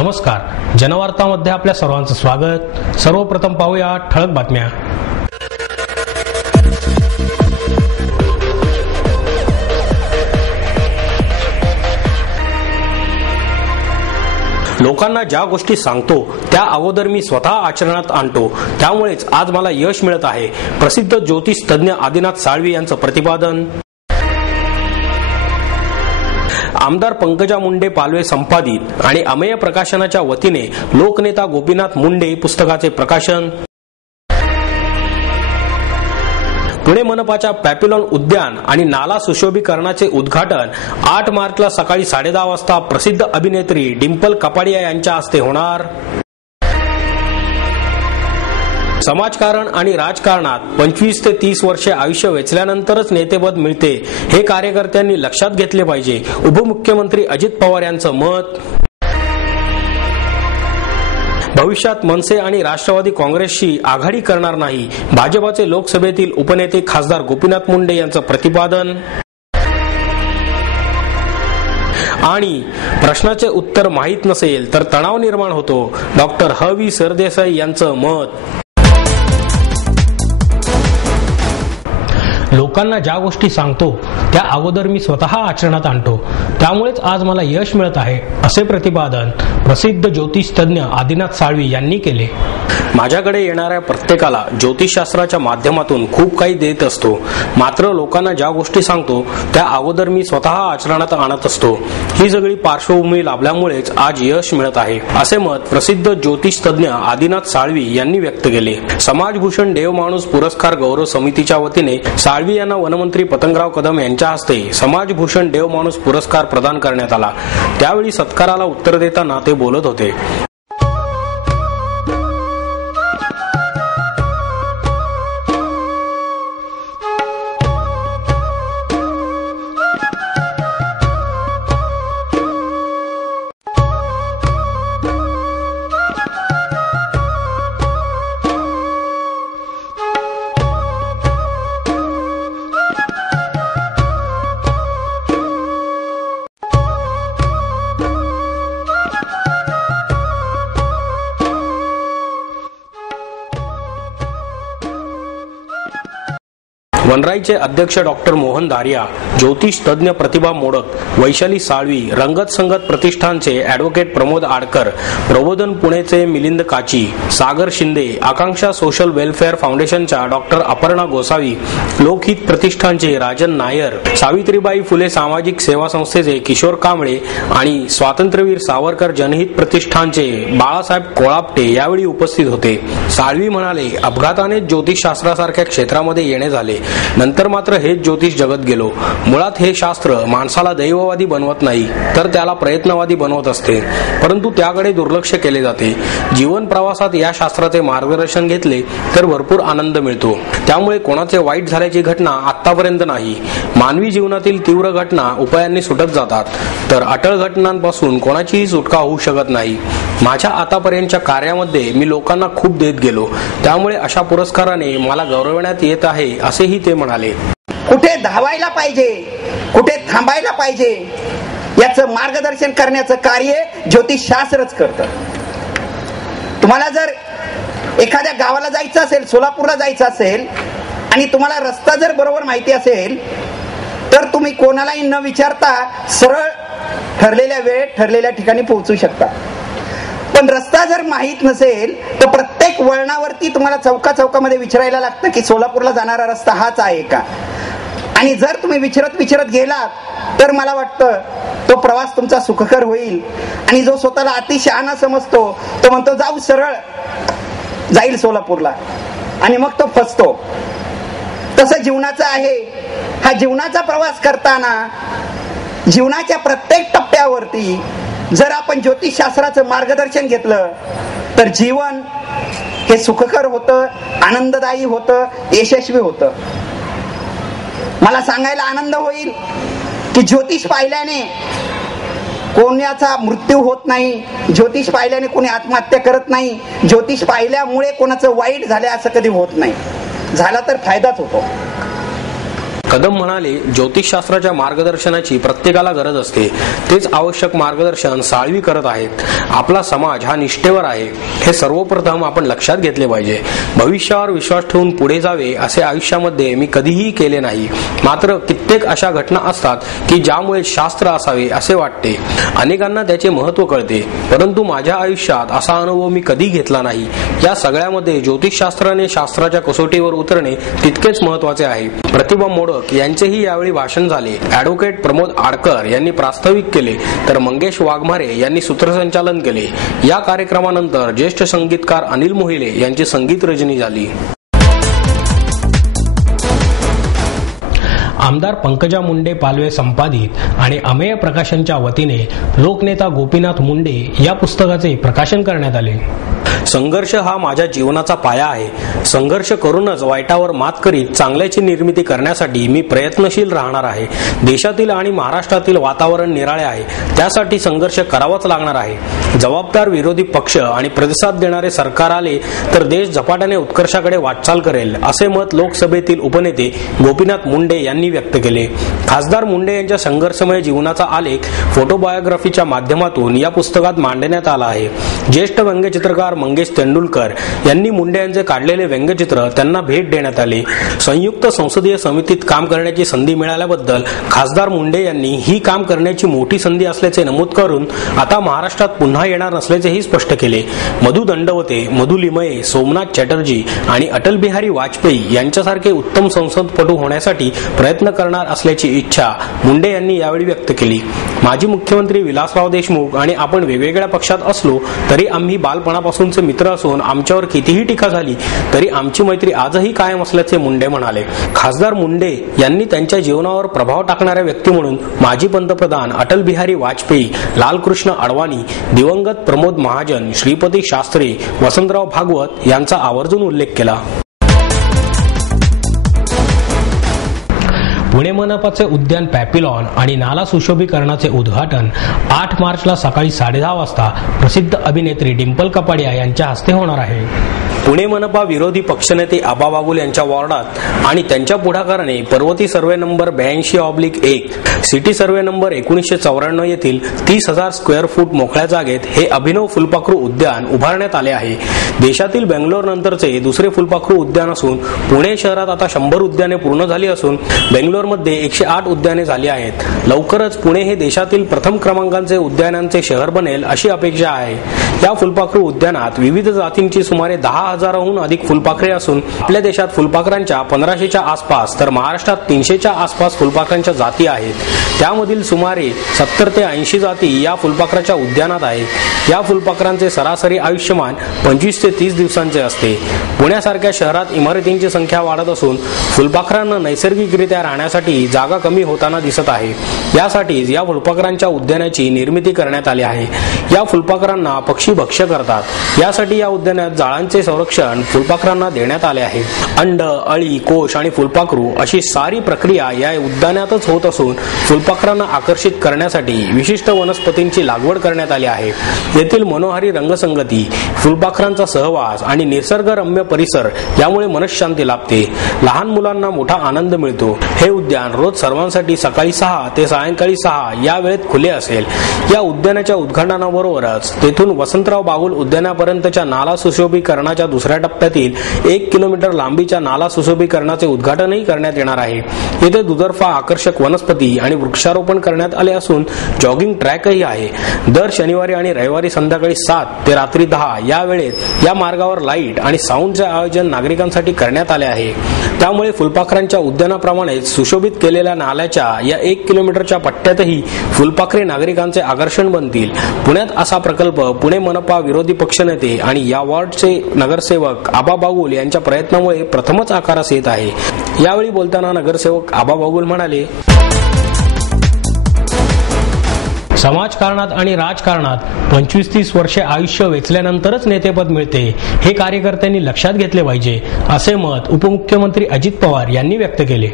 नमस्कार, जनवार्तामध्ये आपल्या सर्वांचं स्वागत। सर्वप्रथम पाहूया ठळक बातम्या। लोकांना ज्या गोष्टी सांगतो त्या अगोदर मी स्वतः आचरणात आणतो, त्यामुळेच आज मला यश मिळत आहे। प्रसिद्ध ज्योतिष तज्ञ आदिनाथ साळवी यांचं प्रतिपादन। आमदार पंकजा मुंडे पालवे संपादित आणि अमेय प्रकाशनाच्या वतीने लोकनेता गोपीनाथ मुंडे पुस्तकाचे प्रकाशन। पुणे मनपाच्या पॅपिलॉन उद्यान आणि नाला सुशोभीकरणाचे उद्घाटन 8 मार्चला सकाळी 10:30 वाजता प्रसिद्ध अभिनेत्री डिंपल कपाडिया यांच्या हस्ते होणार। समाजकारण आणि राजकारणात 25 ते 30 वर्षे आयुष्य वेचल्यानंतरच नेतेपद मिळते, हे कार्यकर्त्यांनी लक्षात घेतले पाहिजे। उपमुख्यमंत्री अजित पवार यांचं मत। भविष्यात मनसे आणि राष्ट्रवादी काँग्रेसशी आघाडी करणार नाही, भाजपाचे लोकसभेतील उपनेते खासदार गोपीनाथ मुंडे यांचं प्रतिपादन। आणि प्रश्नाचे उत्तर माहीत नसेल तर तणाव निर्माण होतो, डॉक्टर ह.व्ही. सरदेसाई यांचं मत। लोकांना ज्या गोष्टी सांगतो त्या अगोदर मी स्वतः आचरणात आणतो, त्यामुळेच आज मला यश मिळत आहे, असे प्रतिपादन प्रसिद्ध ज्योतिष तज्ञ आदिनाथ साळवी यांनी केले। माझ्याकडे येणाऱ्या प्रत्येकाला ज्योतिषशास्त्राच्या माध्यमातून खूप काही देत असतो, मात्र लोकांना ज्या गोष्टी सांगतो त्या अगोदर मी स्वतः आचरणात आणत असतो। ही सगळी पार्श्वभूमी लाभल्यामुळेच आज यश मिळत आहे, असे मत प्रसिद्ध ज्योतिष तज्ञ आदिनाथ साळवी यांनी व्यक्त केले। समाजभूषण देवमाणूस पुरस्कार गौरव समितीच्या वतीने साळवी यांना वनमंत्री पतंगराव कदम यांच्या हस्ते समाजभूषण देवमाणूस पुरस्कार प्रदान करण्यात आला। त्यावेळी सत्काराला उत्तर देताना ते बोलत होते। वनराईचे अध्यक्ष डॉक्टर मोहन दारिया, ज्योतिष तज्ञ प्रतिभा मोडक, वैशाली साळवी, रंगत संगत प्रतिष्ठानचे ॲडव्होकेट प्रमोद आडकर, प्रबोधन पुणेचे मिलिंद काची, सागर शिंदे, आकांक्षा सोशल वेलफेअर फाउंडेशनच्या डॉक्टर अपर्णा गोसावी, लोकहित प्रतिष्ठानचे राजन नायर, सावित्रीबाई फुले सामाजिक सेवा संस्थेचे किशोर कांबळे आणि स्वातंत्र्यवीर सावरकर जनहित प्रतिष्ठानचे बाळासाहेब कोळापटे यावेळी उपस्थित होते। साळवी म्हणाले, अपघाताने ज्योतिषशास्त्रासारख्या क्षेत्रामध्ये येणे झाले, नंतर मात्र हेच ज्योतिष जगत गेलो। मुळात हे शास्त्र माणसाला दैववादी बनवत नाही, तर त्याला प्रयत्नवादी बनवत असते, परंतु त्याकडे दुर्लक्ष केले जाते। जीवन प्रवासात या शास्त्राचे मार्गदर्शन घेतले तर भरपूर आनंद मिळतो। त्यामुळे कोणाचे वाईट झाल्याची घटना आतापर्यंत नाही। मानवी जीवनातील तीव्र घटना उपायांनी सुटत जातात, तर अटळ घटनांपासून कोणाचीही सुटका होऊ शकत नाही। माझ्या आतापर्यंतच्या कार्यामध्ये मी लोकांना खूप देत गेलो, त्यामुळे अशा पुरस्काराने मला गौरवण्यात येत आहे, असेही ते म्हणाले। कुठे धावायला पाहिजे, कुठे थांबायला पाहिजे, याचं मार्गदर्शन करण्याचं कार्य ज्योतिषशास्त्रच करतं। तुम्हाला जर एखाद्या गावाला जायचं असेल, सोलापूरला जायचं असेल आणि तुम्हाला रस्ता जर बरोबर माहिती असेल तर तुम्ही कोणालाही न विचारता सरळ ठरलेल्या वेळेत ठरलेल्या ठिकाणी पोहोचू शकता। पण रस्ता जर माहित नसेल तर प्रत्येक वळणावरती तुम्हाला चौकामध्ये विचारायला लागतं की सोलापूरला जाणारा रस्ता हाच आहे का। आणि जर तुम्ही विचारत गेलात तर मला वाटतं तो प्रवास तुमचा सुखकर होईल। आणि जो स्वतःला अतिशहाणा समजतो तो म्हणतो जाऊ सरळ जाईल सोलापूरला, आणि मग तो फसतो। तसं जीवनाचं आहे। हा जीवनाचा प्रवास करताना जीवनाच्या प्रत्येक टप्प्यावरती जर आपण ज्योतिषशास्त्राचं मार्गदर्शन घेतलं तर जीवन हे सुखकर होतं, आनंददायी होतं, यशस्वी होतं। मला सांगायला आनंद होईल की ज्योतिष पाहिल्याने कोणाचा मृत्यू होत नाही, ज्योतिष पाहिल्याने कोणी आत्महत्या करत नाही, ज्योतिष पाहिल्यामुळे कोणाचं वाईट झालं असं कधी होत नाही, झाला तर फायदाच होतो। कदम म्हणाले, ज्योतिषशास्त्राच्या मार्गदर्शनाची प्रत्येकाला गरज असते. तेच आवश्यक मार्गदर्शन साळवी करत आहेत. आपला समाज हा निष्ठेवर आहे हे सर्वप्रथम आपण लक्षात घेतले पाहिजे. भविष्यावर विश्वास ठेवून पुढे जावे असे आयुष्यामध्ये मी कधीही केले नाही. मात्र कित्येक अशा घटना असतात की ज्यामुळे शास्त्र असावे असे वाटते. अनेकांना त्याचे महत्त्व कळते, परंतु माझ्या आयुष्यात असा अनुभव मी कधी घेतला नाही. या सगळ्यामध्ये ज्योतिषशास्त्राने शास्त्राच्या कसोटीवर उतरणे तितकेच महत्त्वाचे आहे. प्रतिभा मोडक यांचेही यावेळी भाषण झाले. ॲडव्होकेट प्रमोद आडकर यांनी प्रास्ताविक केले, तर मंगेश वाघमारे यांनी सूत्रसंचालन केले. या कार्यक्रमानंतर ज्येष्ठ संगीतकार अनिल मोहिले यांची संगीत रजनी झाली. आमदार पंकजा मुंडे पालवे संपादित आणि अमेय प्रकाशनच्या वतीने लोकनेता गोपीनाथ मुंडे या पुस्तकाचे प्रकाशन करण्यात आले. संघर्ष हा माझ्या जीवनाचा पाया आहे. संघर्ष करूनच वाईटावर मात करीत चांगल्याची निर्मिती करण्यासाठी मी प्रयत्नशील राहणार आहे. देशातील आणि महाराष्ट्रातील वातावरण निराळे आहे, त्यासाठी संघर्ष करावाच लागणार आहे. जबाबदार विरोधी पक्ष आणि प्रतिसाद देणारे सरकार आले तर देश झपाट्याने उत्कर्षाकडे वाटचाल करेल, असे मत लोकसभेतील उपनेते गोपीनाथ मुंडे यांनी व्यक्त केले. खासदार मुंडे यांच्या संघर्षमय जीवनाचा आलेख फोटोबायोग्राफीच्या माध्यमातून या पुस्तकात मांडण्यात आला आहे. ज्येष्ठ व्यंगचित्रकार मंगेश तेंडुलकर यांनी मुंडे यांचे काढलेले व्यंगचित्र त्यांना भेट देण्यात आले. संयुक्त संसदीय समितीत काम करण्याची संधी मिळाल्याबद्दल खासदार मुंडे यांनी ही काम करण्याची मोठी संधी असल्याचे नमूद करून आता महाराष्ट्रात पुन्हा येणार नसल्याचेही स्पष्ट केले. मधु दंडवते, मधु लिमये, सोमनाथ चॅटर्जी आणि अटल बिहारी वाजपेयी यांच्यासारखे उत्तम संसदपटू होण्यासाठी प्रयत्न करणार असल्याची इच्छा मुंडे यांनी यावेळी व्यक्त केली. माजी मुख्यमंत्री विलासराव देशमुख आणि आपण वेगवेगळ्या पक्षात असलो तरी आम्ही बालपणापासूनचे मित्र असून आमच्यावर कितीही टीका झाली तरी आमची मैत्री आजही कायम असल्याचे मुंडे म्हणाले. खासदार मुंडे यांनी त्यांच्या जीवनावर प्रभाव टाकणाऱ्या व्यक्ती म्हणून माजी पंतप्रधान अटल बिहारी वाजपेयी, लालकृष्ण अडवाणी, दिवंगत प्रमोद महाजन, श्रीपती शास्त्री, वसंतराव भागवत यांचा आवर्जून उल्लेख केला. पुणे मनपाचे उद्यान पॅपिलॉन आणि नाला सुशोभीकरणाचे उद्घाटन 8 मार्चला सकाळी 10:30 वाजता प्रसिद्ध अभिनेत्री डिंपल कपाडिया यांच्या हस्ते होणार आहे. पुणे मनपा विरोधी पक्षनेते आबा बागुल यांच्या वॉर्डात आणि त्यांच्या पुढाकाराने Parvati survey number 82/1, city survey number 1994 येथील 30,000 स्क्वेअर फूट मोकळ्या जागेत हे अभिनव फुलपाखरू उद्यान उभारण्यात आले आहे. देशातील बेंगलोर नंतरचे दुसरे फुलपाखरू उद्यान असून पुणे शहरात आता 100 उद्याने पूर्ण झाली असून बेंगलोरमध्ये 108 उद्याने झाली आहेत. लवकरच पुणे हे देशातील प्रथम क्रमांकाचे उद्यानांचे शहर बनेल अशी अपेक्षा आहे. या फुलपाखरू उद्यानात विविध जातींची सुमारे 10,000हून अधिक फुलपाखरे असून आपल्या देशात फुलपाखरांच्या 1500च्या आसपास तर महाराष्ट्रात 300च्या आसपास फुलपाखरांच्या जाती आहेत. त्यामधील सुमारे 70 ते 80 जाती या फुलपाखराच्या उद्यानात आहेत. या फुलपाखरांचे सरासरी आयुष्यमान 25 ते 30 दिवसांचे असते. पुण्यासारख्या शहरात इमारतींची संख्या वाढत असून फुलपाखरांना नैसर्गिकरित्या राहण्यासाठी जागा कमी होताना दिसत आहे. यासाठीच या फुलपाखरांच्या उद्यानाची निर्मिती करण्यात आली आहे. या फुलपाखरांना पक्षी भक्ष्य करतात. यासाठी या उद्यानात जाळांचे संरक्षण फुलपाखरांना देण्यात आले आहे. अंड, अळी, कोश आणि फुलपाखरू अशी सारी प्रक्रिया या उद्यानातच होत असून फुलपाखरांना आकर्षित करण्यासाठी विशिष्ट वनस्पतींची लागवड करण्यात आली आहे. येथील मनोहारी रंगसंगती, फुलपाखरांचा सहवास आणि निसर्गरम्य परिसर यामुळे मनःशांती लाभते. लहान मुलांना मोठा आनंद मिळतो. हे उद्यान रोज सर्वांसाठी सकाळी 6 ते सायंकाळी 6 या वेळेत खुले असेल. या उद्यानाच्या उद्घाटनाबरोबरच तेथून वसंतराव बागुल उद्यानापर्यंतच्या नाला सुशोभीकरणाच्या दुसऱ्या टप्प्यातील 1 किलोमीटर लांबीच्या नाला सुशोभीकरणाचे उद्घाटनही करण्यात येणार आहे. येथे दुतर्फा आकर्षक वनस्पती आणि वृक्षारोपण करण्यात आले असून जॉगिंग ट्रॅकही आहे. दर शनिवारी आणि रविवारी संध्याकाळी 7 ते रात्री 10 या वेळेत या मार्गावर लाईट आणि साऊंडचे आयोजन नागरिकांसाठी करण्यात आले आहे. त्यामुळे फुलपाखरांच्या उद्यानाप्रमाणेच सुशोभित केलेल्या नाल्याच्या या 1 किलोमीटरच्या पट्ट्यातही फुलपाखरे नागरिकांचे आकर्षण बनतील. पुण्यात असा प्रकल्प पुणे मनपा विरोधी पक्षनेते आणि या वॉर्डचे नगरसेवक आबा बागुल यांच्या प्रयत्नामुळे प्रथमच आकारास येत आहे. यावेळी बोलताना नगरसेवक आबा बागुल म्हणाले, समाजकारणात आणि राजकारणात 25-30 वर्षे आयुष्य वेचल्यानंतरच नेतेपद मिळते, हे कार्यकर्त्यांनी लक्षात घेतले पाहिजे, असे मत उपमुख्यमंत्री अजित पवार यांनी व्यक्त केले.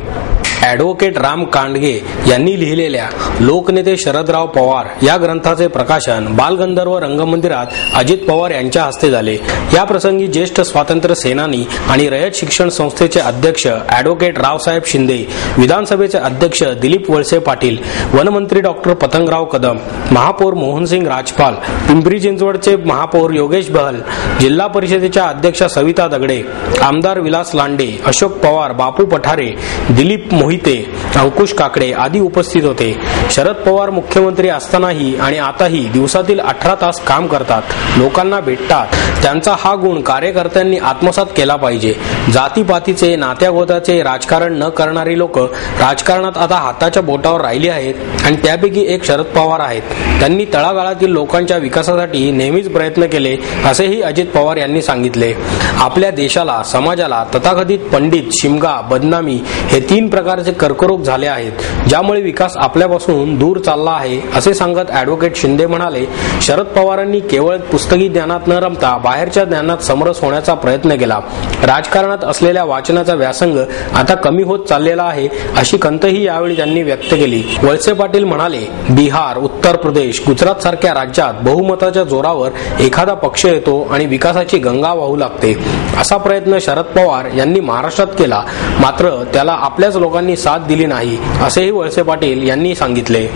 ॲडव्होकेट राम कांडगे यांनी लिहिलेल्या लोकनेते शरदराव पवार या ग्रंथाचे प्रकाशन बालगंधर्व रंगमंदिरात अजित पवार यांच्या हस्ते झाले। या प्रसंगी ज्येष्ठ स्वातंत्र्य सेनानी आणि रयत शिक्षण संस्थेचे अध्यक्ष ॲडव्होकेट रावसाहेब शिंदे, विधानसभेचे अध्यक्ष दिलीप वळसे पाटील, वनमंत्री डॉक्टर पतंगराव कदम, महापौर मोहनसिंग राजपाल, पिंपरी चिंचवडचे महापौर योगेश बहल, जिल्हा परिषदेच्या अध्यक्षा सविता दगडे, आमदार विलास लांडे, अशोक पवार, बापू पठारे, दिलीप मोहिते, अंकुश काकडे आदी उपस्थित होते। शरद पवार मुख्यमंत्री असतानाही आणि आताही दिवसातील 18 तास काम करतात, लोकांना भेटतात। त्यांचा हा गुण कार्यकर्त्यांनी आत्मसात केला पाहिजे। जातीपातीचे, नात्यागोताचे राजकारण न करणारी लोक राजकारणात आता हाताच्या बोटावर राहिली आहेत आणि त्यापैकी एक शरद पवार आहेत। त्यांनी तळागाळातील लोकांच्या विकासासाठी नेहमीच प्रयत्न केले, असेही अजित पवार यांनी सांगितले। आपल्या देशाला, समाजाला तथाकथित पंडित, शिमगा, बदनामी हे 3 प्रकारचे कर्करोग झाले आहेत, ज्यामुळे विकास आपल्यापासून दूर चालला आहे, असे सांगत ॲडव्होकेट शिंदे म्हणाले, शरद पवारांनी केवळ पुस्तकी ज्ञानात न रमता बाहेरच्या ज्ञानात समरस होण्याचा प्रयत्न केला। राजकारणात असलेल्या वाचनाचा व्यासंग आता कमी होत चाललेला आहे, अशी खंतही यावेळी त्यांनी व्यक्त केली। वळसे पाटील म्हणाले, बिहार, उत्तर प्रदेश, गुजरात सारख्या राज्यात बहुमताच्या जोरावर एखादा पक्ष येतो आणि विकासाची गंगा वाहू लागते। असा प्रयत्न शरद पवार यांनी महाराष्ट्रात केला, मात्र त्याला आपल्याच लोकांनी साथ दिली नाही, असेही वळसे पाटील यांनी सांगितले।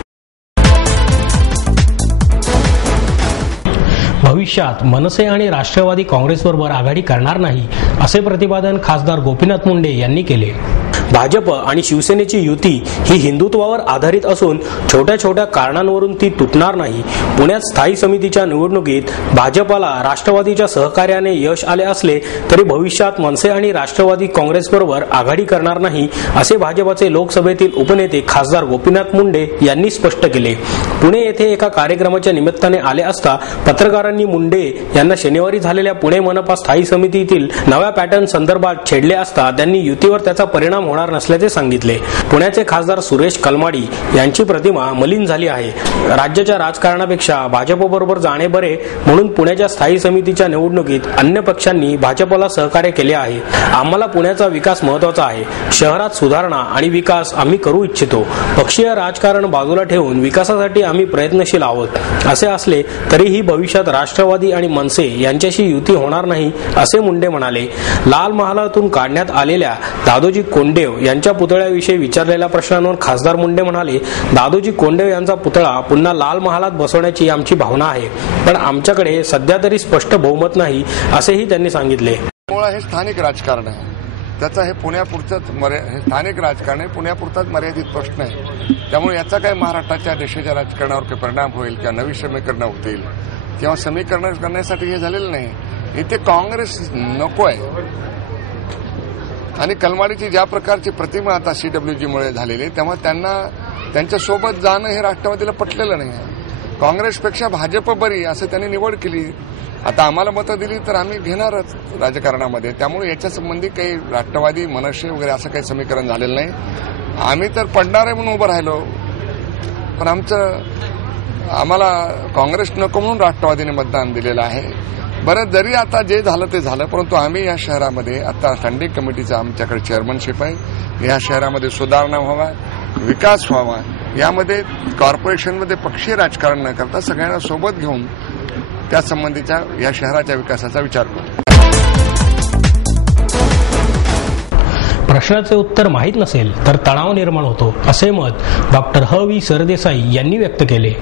भविष्यात मनसे आणि राष्ट्रवादी काँग्रेसबरोबर आघाडी करणार नाही, असे प्रतिपादन खासदार गोपीनाथ मुंडे यांनी केले। भाजप आणि शिवसेनेची युती ही हिंदुत्वावर आधारित असून छोट्या छोट्या कारणांवरून ती तुटणार नाही। पुण्यात स्थायी समितीच्या निवडणुकीत भाजपला राष्ट्रवादीच्या सहकार्याने यश आले असले तरी भविष्यात मनसे आणि राष्ट्रवादी काँग्रेसबरोबर आघाडी करणार नाही, असे भाजपचे लोकसभेतील उपनेते खासदार गोपीनाथ मुंडे यांनी स्पष्ट केले। पुणे येथे एका कार्यक्रमाच्या निमित्ताने आले असता पत्रकारांनी मुंडे यांना शनिवारी झालेल्या पुणे मनपा स्थायी समितीतील नव्या पॅटर्न संदर्भात छेडले असता त्यांनी युतीवर त्याचा परिणाम होणार नसल्याचे सांगितले। पुण्याचे खासदार सुरेश कलमाडी यांची प्रतिमा मलिन झाली आहे। राज्याच्या राजकारणापेक्षा भाजपबरोबर जाणे बरे म्हणून पुण्याच्या स्थायी समितीच्या निवडणुकीत अन्य पक्षांनी भाजपला सहकार्य केले आहे। आम्हाला पुण्याचा विकास महत्त्वाचा आहे। शहरात सुधारणा आणि विकास आम्ही करू इच्छितो। पक्षीय राजकारण बाजूला ठेवून विकासासाठी आम्ही प्रयत्नशील आहोत। असे असले तरीही भविष्यात राष्ट्रवादी आणि मनसे यांच्याशी युती होणार नाही, असे मुंडे म्हणाले। लाल महालातून काढण्यात आलेल्या दादोजी कोंडेव यांच्या पुतळ्याविषयी विचारलेल्या प्रश्नांवर खासदार मुंडे म्हणाले, दादोजी कोंडेव यांचा पुतळा पुन्हा लाल महालात बसवण्याची आमची भावना आहे, पण आमच्याकडे सध्या तरी स्पष्ट बहुमत नाही, असेही त्यांनी सांगितले। हे स्थानिक राजकारण आहे, त्याचा हे पुण्यापुरतंच हे स्थानिक राजकारण आहे, पुण्यापुरताच मर्यादित प्रश्न आहे। त्यामुळे याचा काय महाराष्ट्राच्या देशाच्या राजकारणावर काही परिणाम होईल किंवा नवी समीकरणं होतील किंवा समीकरण करण्यासाठी हे झालेलं नाही। इथे काँग्रेस नको आहे आणि कलमाडीची ज्या प्रकारची प्रतिमा आता CWG मुळे झालेली, तेव्हा त्यांना त्यांच्यासोबत जाणं हे राष्ट्रवादीला पटलेलं नाही। काँग्रेसपेक्षा भाजप बरी असं त्यांनी निवड केली। आता आम्हाला मतं दिली तर आम्ही घेणारच राजकारणामध्ये, त्यामुळे याच्या संबंधी काही राष्ट्रवादी, मनसे वगैरे असं काही समीकरण झालेलं नाही। आम्ही तर पडणार आहे म्हणून उभं राहिलो, पण आम्हाला काँग्रेस नको म्हणून राष्ट्रवादीने मतदान दिलेलं आहे। बरं, जरी आता जे झालं ते झालं, परंतु आम्ही या शहरामध्ये आता स्टँडिंग कमिटीचा आमच्याकडे चेअरमनशिप आहे। या शहरामध्ये सुधारणा व्हावा, विकास व्हावा, यामध्ये कॉर्पोरेशनमध्ये पक्षीय राजकारण न करता सगळ्यांना सोबत घेऊन त्या संबंधीच्या या शहराच्या विकासाचा विचार करू। प्रश्नाचे उत्तर माहीत नसेल तर तणाव निर्माण होतो, असे मत डॉक्टर ह.वी. सरदेसाई यांनी व्यक्त केले।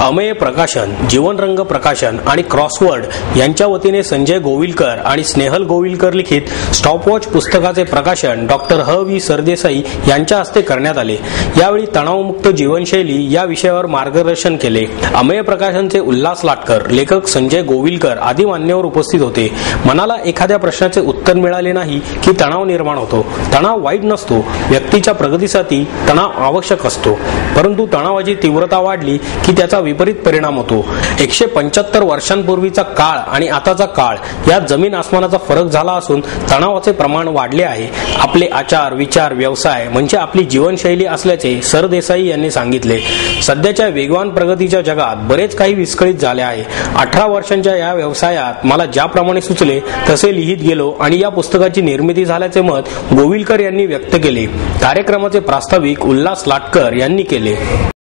अमेय प्रकाशन, जीवनरंग प्रकाशन आणि क्रॉसवर्ड यांच्या वतीने संजय गोविलकर आणि स्नेहल गोविलकर लिखित स्टॉपवॉच पुस्तकाचे प्रकाशन डॉक्टर ह.वी. सरदेसाई यांच्या हस्ते करण्यात आले। यावेळी तणावमुक्त जीवनशैली या विषयावर मार्गदर्शन केले। अमेय प्रकाशनचे उल्हास लाटकर, लेखक संजय गोविलकर आदी मान्यवर उपस्थित होते। मनाला एखाद्या प्रश्नाचे उत्तर मिळाले नाही की तणाव निर्माण होतो। तणाव वाईट नसतो, व्यक्तीच्या प्रगतीसाठी तणाव आवश्यक असतो, परंतु तणावाची तीव्रता वाढली की त्याचा विपरीत परिणाम होतो. 175 वर्षांपूर्वीचा काळ आणि आताचा काळ यात जमीन आसमानाचा फरक झाला असून तणावाचे प्रमाण वाढले आहे. आपले आचार विचार व्यवसाय म्हणजे आपली जीवनशैली असल्याचे सरदेसाई यांनी सांगितले. सध्याच्या वेगवान प्रगतीच्या जगात बरेच काही विस्कळीत झाले आहे. 18 वर्षांच्या या व्यवसायात मला ज्याप्रमाणे सुचले तसे लिहित गेलो आणि या पुस्तकाची निर्मिती झाल्याचे मत गोविलकर यांनी व्यक्त केले. कार्यक्रमाचे प्रास्ताविक उल्हास लाटकर यांनी केले.